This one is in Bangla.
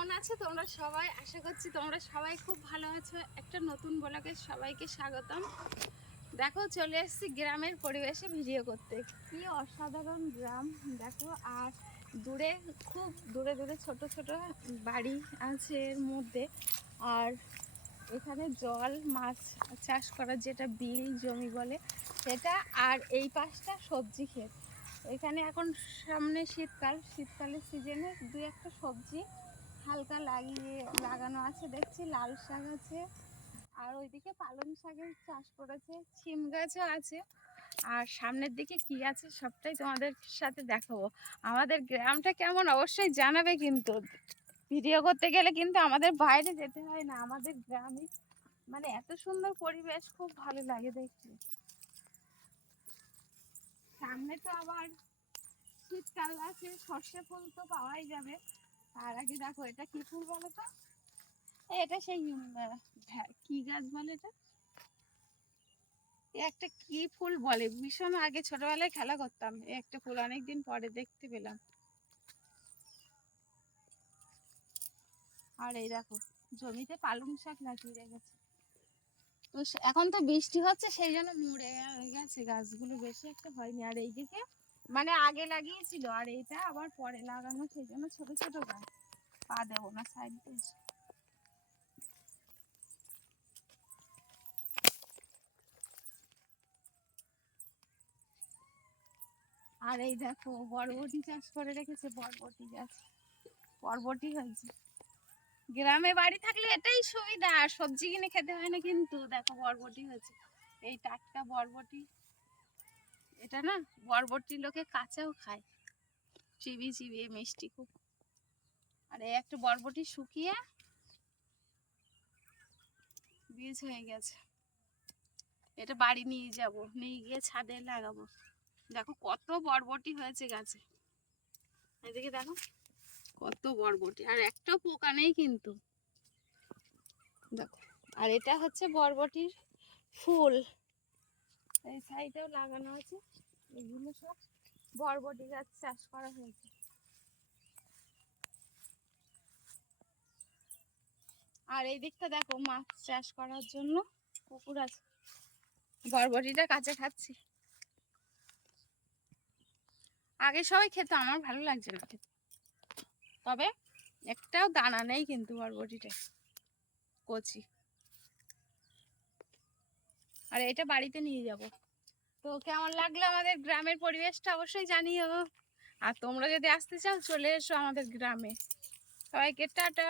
কেমন আছো তোমরা সবাই? আশা করছি তোমরা সবাই খুব ভালো আছো। একটা নতুন ব্লগে সবাইকে স্বাগতম। দেখো, চলে এসেছি গ্রামের পরিবেশে ভিডিও করতে। কি অসাধারণ গ্রাম দেখো। আর দূরে, খুব দূরে দূরে ছোট ছোট বাড়ি আছে এর মধ্যে। আর এখানে জল, মাছ চাষ করার যেটা বিল জমি বলে সেটা। আর এই পাশটা সবজি ক্ষেত। এখানে এখন সামনে শীতকালের সিজনে দুই একটা সবজি হালকা লাগানো আছে দেখছি। লাল শাক আছে, আর ওইদিকে পালং শাকের চাষ করেছে, সিম গাছও আছে। আর সামনের দিকে কি আছে সবটাই তোমাদের সাথে দেখাবো। আমাদের গ্রামটা কেমন অবশ্যই জানাবে কিন্তু। ভিডিও করতে গেলে কিন্তু আমাদের বাইরে যেতে হয় না, আমাদের গ্রামে মানে এত সুন্দর পরিবেশ, খুব ভালো লাগে দেখতে। সামনে তো আবার শীতকাল আছে, সর্ষে ফুল তো পাওয়াই যাবে। তার আগে দেখো, এটা কি ফুল বলো তো? এটা সেই কি গাছ বলে এটা? একটা কি ফুল বলে, ভীষণ আগে ছোটবেলায় খেলা করতাম। একটা ফুল অনেকদিন পরে দেখতে পেলাম। আর এই দেখো, জমিতে পালং শাক লাগিয়ে রেখেছে। তো এখন তো বৃষ্টি হচ্ছে, সেই জন্য মরে গেছে গাছগুলো, বেশি একটা হয়নি। আর এইদিকে মানে আগে লাগিয়েছিল, আর এইটা আবার পরে লাগানো, সেই জন্য ছোট ছোট গাছ। পা দেবো না, সাইড দিয়ে। আর এই দেখো, বরবটি চাষ করে রেখেছে, বরবটি গাছ, বরবটি হয়েছে। গ্রামে বাড়ি থাকলে এটাই সুবিধা, আর সবজি কিনে খেতে হয় না। কিন্তু দেখো, বরবটি হয়েছে, এই টাটকা বরবটি। এটা না, বরবটি লোকে কাঁচাও খায়, চিবিয়ে চিবিয়ে, মিষ্টি খুব। আর এই একটা বরবটি শুকিয়ে বীজ হয়ে গেছে। এটা বাড়ি নিয়ে যাব, নিয়ে গিয়ে ছাদে লাগাবো। দেখো কত বরবটি হয়েছে গাছে, এদিকে দেখো কত বরবটি, আর একটা পোকা নেই কিন্তু। দেখো, আর এটা হচ্ছে বরবটির ফুল, এই সাইডেও লাগানো আছে। এগুলো সব বরবটি গাছ চাষ করা হয়েছে। আর এই দিকটা দেখো, মাছ চাষ করার জন্য পুকুর আছে। বরবটিটা কাঁচা খাচ্ছি, আগে সবাই খেত, আমার ভালো লাগছে না খেতে। তবে একটাও দানা নেই কিন্তু বরবটিটা, কচি। আর এটা বাড়িতে নিয়ে যাব। তো কেমন লাগলো আমাদের গ্রামের পরিবেশটা অবশ্যই জানিও। আর তোমরা যদি আসতে চাও, চলে এসো আমাদের গ্রামে। সবাইকে টাটা।